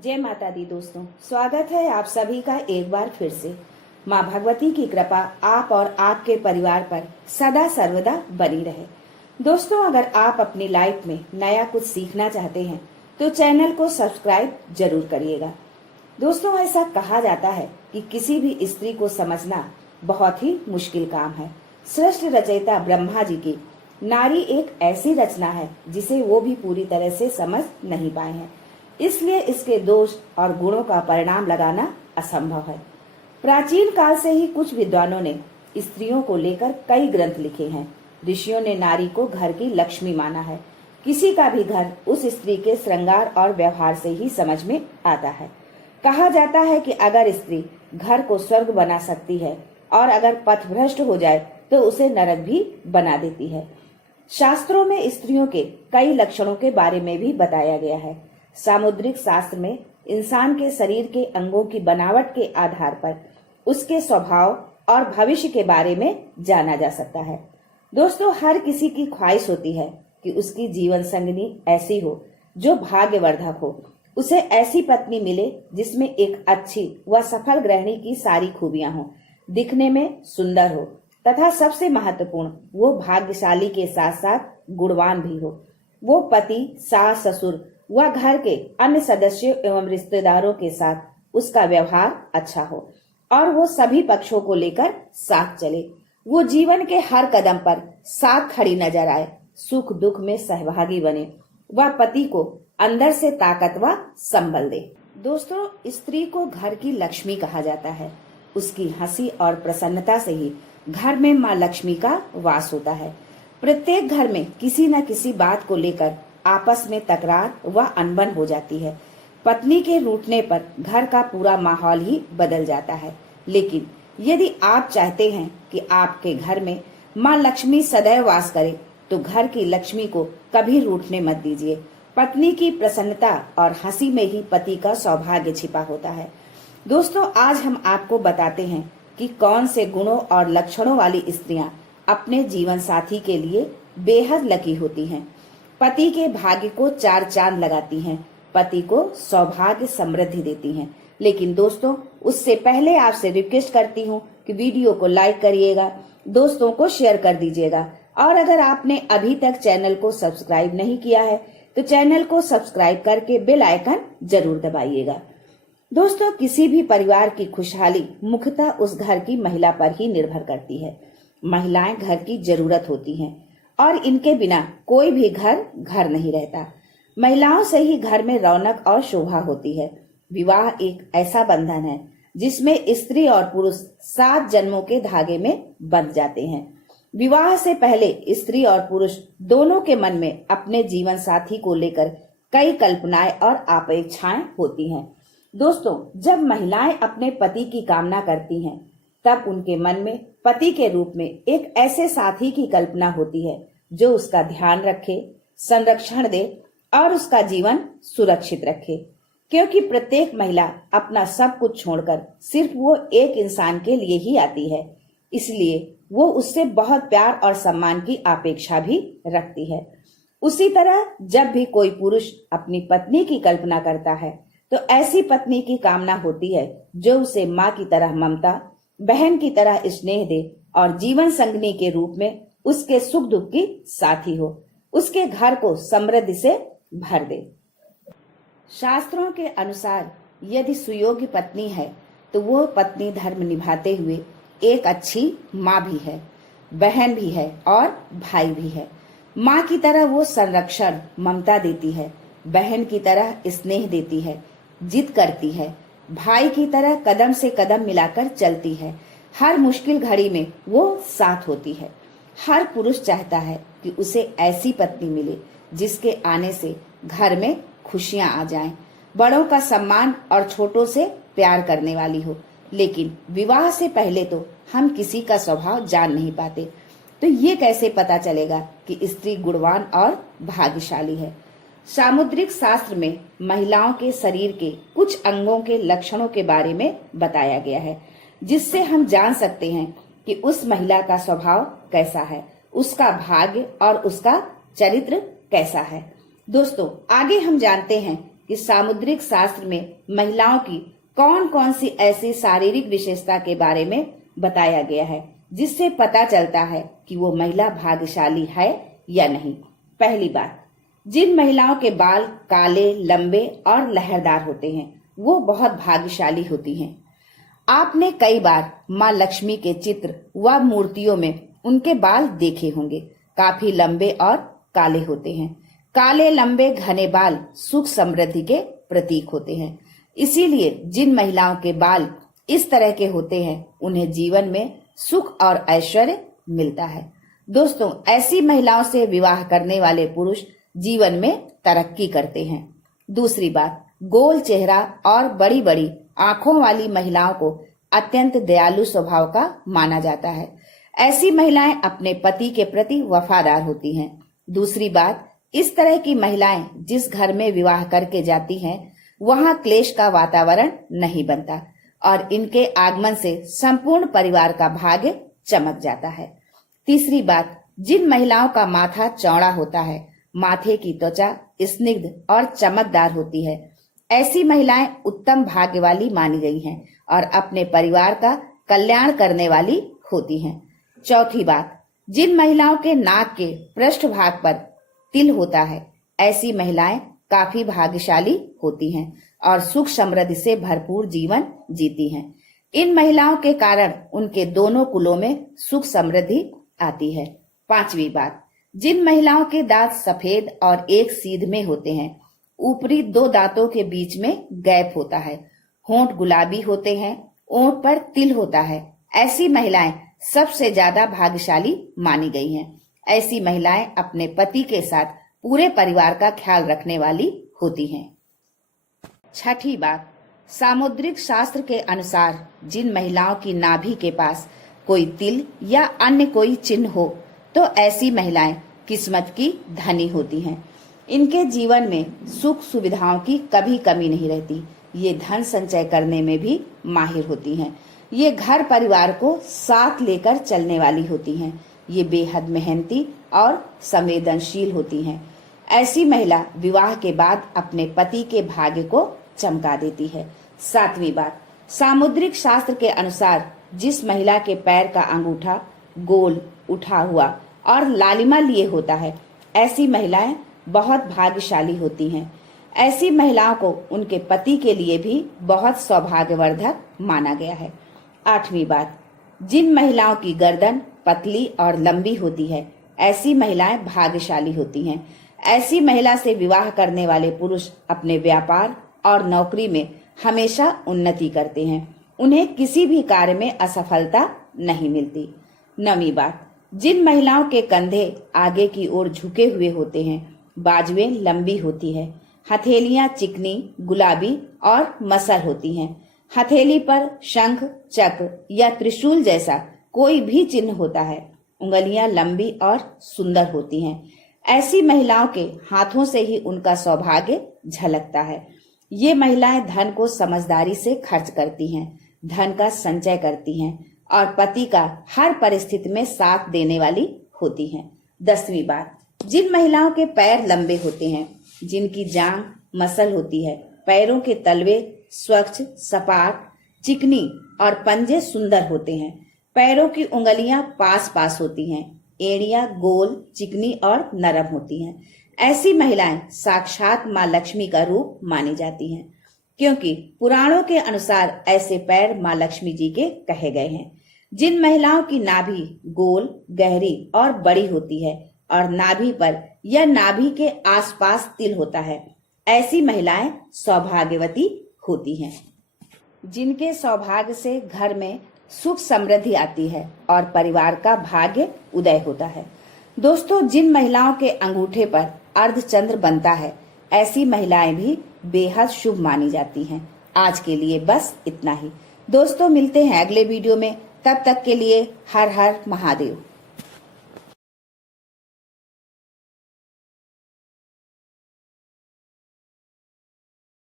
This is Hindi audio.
जय माता दी दोस्तों, स्वागत है आप सभी का एक बार फिर से। माँ भगवती की कृपा आप और आपके परिवार पर सदा सर्वदा बनी रहे। दोस्तों, अगर आप अपनी लाइफ में नया कुछ सीखना चाहते हैं तो चैनल को सब्सक्राइब जरूर करिएगा। दोस्तों, ऐसा कहा जाता है कि किसी भी स्त्री को समझना बहुत ही मुश्किल काम है। सृष्टि रचयिता ब्रह्मा जी की नारी एक ऐसी रचना है जिसे वो भी पूरी तरह से समझ नहीं पाए हैं, इसलिए इसके दोष और गुणों का परिणाम लगाना असंभव है। प्राचीन काल से ही कुछ विद्वानों ने स्त्रियों को लेकर कई ग्रंथ लिखे हैं। ऋषियों ने नारी को घर की लक्ष्मी माना है। किसी का भी घर उस स्त्री के श्रृंगार और व्यवहार से ही समझ में आता है। कहा जाता है कि अगर स्त्री घर को स्वर्ग बना सकती है और अगर पथभ्रष्ट हो जाए तो उसे नरक भी बना देती है। शास्त्रों में स्त्रियों के कई लक्षणों के बारे में भी बताया गया है। सामुद्रिक शास्त्र में इंसान के शरीर के अंगों की बनावट के आधार पर उसके स्वभाव और भविष्य के बारे में जाना जा सकता है। दोस्तों, हर किसी की ख्वाहिश होती है कि उसकी जीवन संगिनी ऐसी हो जो भाग्यवर्धक हो। उसे ऐसी पत्नी मिले जिसमें एक अच्छी व सफल गृहिणी की सारी खूबियां हो, दिखने में सुंदर हो तथा सबसे महत्वपूर्ण वो भाग्यशाली के साथ साथ गुणवान भी हो। वो पति, सास, ससुर व घर के अन्य सदस्यों एवं रिश्तेदारों के साथ उसका व्यवहार अच्छा हो और वो सभी पक्षों को लेकर साथ चले। वो जीवन के हर कदम पर साथ खड़ी नजर आए, सुख दुख में सहभागी बने, वह पति को अंदर से ताकत व संबल दे। दोस्तों, स्त्री को घर की लक्ष्मी कहा जाता है। उसकी हंसी और प्रसन्नता से ही घर में माँ लक्ष्मी का वास होता है। प्रत्येक घर में किसी न किसी बात को लेकर आपस में तकरार व अनबन हो जाती है। पत्नी के रूठने पर घर का पूरा माहौल ही बदल जाता है। लेकिन यदि आप चाहते हैं कि आपके घर में माँ लक्ष्मी सदैव वास करे तो घर की लक्ष्मी को कभी रूठने मत दीजिए। पत्नी की प्रसन्नता और हंसी में ही पति का सौभाग्य छिपा होता है। दोस्तों, आज हम आपको बताते हैं कि कौन से गुणों और लक्षणों वाली स्त्रियां अपने जीवन साथी के लिए बेहद लकी होती हैं। पति के भाग्य को चार चांद लगाती हैं, पति को सौभाग्य समृद्धि देती हैं। लेकिन दोस्तों, उससे पहले आपसे रिक्वेस्ट करती हूँ कि वीडियो को लाइक करिएगा, दोस्तों को शेयर कर दीजिएगा और अगर आपने अभी तक चैनल को सब्सक्राइब नहीं किया है तो चैनल को सब्सक्राइब करके बेल आइकन जरूर दबाइएगा। दोस्तों, किसी भी परिवार की खुशहाली मुख्यतः उस घर की महिला पर ही निर्भर करती है। महिलाएं घर की जरूरत होती हैं और इनके बिना कोई भी घर नहीं रहता। महिलाओं से ही घर में रौनक और शोभा होती है। विवाह एक ऐसा बंधन है जिसमें स्त्री और पुरुष 7 जन्मों के धागे में बंध जाते हैं। विवाह से पहले स्त्री और पुरुष दोनों के मन में अपने जीवन साथी को लेकर कई कल्पनाएं और अपेक्षाएं होती हैं। दोस्तों, जब महिलाएं अपने पति की कामना करती हैं तब उनके मन में पति के रूप में एक ऐसे साथी की कल्पना होती है जो उसका ध्यान रखे, संरक्षण दे और उसका जीवन सुरक्षित रखे। क्योंकि प्रत्येक महिला अपना सब कुछ छोड़कर सिर्फ वो एक इंसान के लिए ही आती है, इसलिए वो उससे बहुत प्यार और सम्मान की अपेक्षा भी रखती है। उसी तरह जब भी कोई पुरुष अपनी पत्नी की कल्पना करता है तो ऐसी पत्नी की कामना होती है जो उसे माँ की तरह ममता, बहन की तरह स्नेह दे और जीवन संगनी के रूप में उसके सुख दुख की साथी हो, उसके घर को समृद्धि से भर दे। शास्त्रों के अनुसार यदि सुयोग्य पत्नी है तो वो पत्नी धर्म निभाते हुए एक अच्छी माँ भी है, बहन भी है और भाई भी है। माँ की तरह वो संरक्षण, ममता देती है, बहन की तरह स्नेह देती है, जिद करती है, भाई की तरह कदम से कदम मिलाकर चलती है। हर मुश्किल घड़ी में वो साथ होती है। हर पुरुष चाहता है कि उसे ऐसी पत्नी मिले जिसके आने से घर में खुशियां आ जाएं, बड़ों का सम्मान और छोटों से प्यार करने वाली हो। लेकिन विवाह से पहले तो हम किसी का स्वभाव जान नहीं पाते, तो ये कैसे पता चलेगा कि स्त्री गुणवान और भाग्यशाली है। सामुद्रिक शास्त्र में महिलाओं के शरीर के कुछ अंगों के लक्षणों के बारे में बताया गया है, जिससे हम जान सकते हैं कि उस महिला का स्वभाव कैसा है, उसका भाग्य और उसका चरित्र कैसा है। दोस्तों, आगे हम जानते हैं कि सामुद्रिक शास्त्र में महिलाओं की कौन कौन सी ऐसी शारीरिक विशेषता के बारे में बताया गया है जिससे पता चलता है कि वो महिला भाग्यशाली है या नहीं। पहली बात, जिन महिलाओं के बाल काले, लंबे और लहरदार होते हैं वो बहुत भाग्यशाली होती हैं। आपने कई बार माँ लक्ष्मी के चित्र व मूर्तियों में उनके बाल देखे होंगे, काफी लंबे और काले होते हैं। काले लंबे घने बाल सुख समृद्धि के प्रतीक होते हैं। इसीलिए जिन महिलाओं के बाल इस तरह के होते हैं उन्हें जीवन में सुख और ऐश्वर्य मिलता है। दोस्तों, ऐसी महिलाओं से विवाह करने वाले पुरुष जीवन में तरक्की करते हैं। दूसरी बात, गोल चेहरा और बड़ी बड़ी आंखों वाली महिलाओं को अत्यंत दयालु स्वभाव का माना जाता है। ऐसी महिलाएं अपने पति के प्रति वफादार होती हैं। दूसरी बात, इस तरह की महिलाएं जिस घर में विवाह करके जाती हैं वहां क्लेश का वातावरण नहीं बनता और इनके आगमन से संपूर्ण परिवार का भाग्य चमक जाता है। तीसरी बात, जिन महिलाओं का माथा चौड़ा होता है, माथे की त्वचा स्निग्ध और चमकदार होती है, ऐसी महिलाएं उत्तम भाग्य वाली मानी गई हैं और अपने परिवार का कल्याण करने वाली होती हैं। चौथी बात, जिन महिलाओं के नाक के पृष्ठभाग पर तिल होता है, ऐसी महिलाएं काफी भाग्यशाली होती हैं और सुख समृद्धि से भरपूर जीवन जीती हैं। इन महिलाओं के कारण उनके दोनों कुलों में सुख समृद्धि आती है। पांचवी बात, जिन महिलाओं के दांत सफेद और एक सीध में होते हैं, ऊपरी दो दांतों के बीच में गैप होता है, होंठ गुलाबी होते हैं, ओंठ पर तिल होता है, ऐसी महिलाएं सबसे ज्यादा भाग्यशाली मानी गई हैं। ऐसी महिलाएं अपने पति के साथ पूरे परिवार का ख्याल रखने वाली होती हैं। छठी बात, सामुद्रिक शास्त्र के अनुसार जिन महिलाओं की नाभि के पास कोई तिल या अन्य कोई चिन्ह हो तो ऐसी महिलाएं किस्मत की धनी होती हैं। इनके जीवन में सुख सुविधाओं की कभी कमी नहीं रहती। ये धन संचय करने में भी माहिर होती हैं। ये घर परिवार को साथ लेकर चलने वाली होती हैं। ये बेहद मेहनती और संवेदनशील होती हैं। ऐसी महिला विवाह के बाद अपने पति के भाग्य को चमका देती है। सातवीं बात, सामुद्रिक शास्त्र के अनुसार जिस महिला के पैर का अंगूठा गोल, उठा हुआ और लालिमा लिए होता है, ऐसी महिलाएं बहुत भाग्यशाली होती हैं। ऐसी महिलाओं को उनके पति के लिए भी बहुत सौभाग्यवर्धक माना गया है। आठवीं बात, जिन महिलाओं की गर्दन पतली और लंबी होती है, ऐसी महिलाएं भाग्यशाली होती हैं। ऐसी महिला से विवाह करने वाले पुरुष अपने व्यापार और नौकरी में हमेशा उन्नति करते हैं। उन्हें किसी भी कार्य में असफलता नहीं मिलती। नवीं बात, जिन महिलाओं के कंधे आगे की ओर झुके हुए होते हैं, बाजुएं लंबी होती है, हथेलियां चिकनी, गुलाबी और मसल होती हैं, हथेली पर शंख, चक्र या त्रिशूल जैसा कोई भी चिन्ह होता है, उंगलियां लंबी और सुंदर होती हैं, ऐसी महिलाओं के हाथों से ही उनका सौभाग्य झलकता है। ये महिलाएं धन को समझदारी से खर्च करती हैं, धन का संचय करती हैं और पति का हर परिस्थिति में साथ देने वाली होती हैं। 10वीं बात, जिन महिलाओं के पैर लंबे होते हैं, जिनकी जांघ मसल होती है, पैरों के तलवे स्वच्छ, सपाट, चिकनी और पंजे सुंदर होते हैं, पैरों की उंगलियां पास पास होती हैं, एड़ियां गोल, चिकनी और नरम होती हैं, ऐसी महिलाएं साक्षात माँ लक्ष्मी का रूप मानी जाती हैं, क्योंकि पुराणों के अनुसार ऐसे पैर माँ लक्ष्मी जी के कहे गए हैं। जिन महिलाओं की नाभि गोल, गहरी और बड़ी होती है और नाभि पर या नाभि के आसपास तिल होता है, ऐसी महिलाएं सौभाग्यवती होती हैं। जिनके सौभाग्य से घर में सुख समृद्धि आती है और परिवार का भाग्य उदय होता है। दोस्तों, जिन महिलाओं के अंगूठे पर अर्धचंद्र बनता है, ऐसी महिलाएं भी बेहद शुभ मानी जाती हैं। आज के लिए बस इतना ही। दोस्तों, मिलते हैं अगले वीडियो में। तब तक के लिए हर हर महादेव।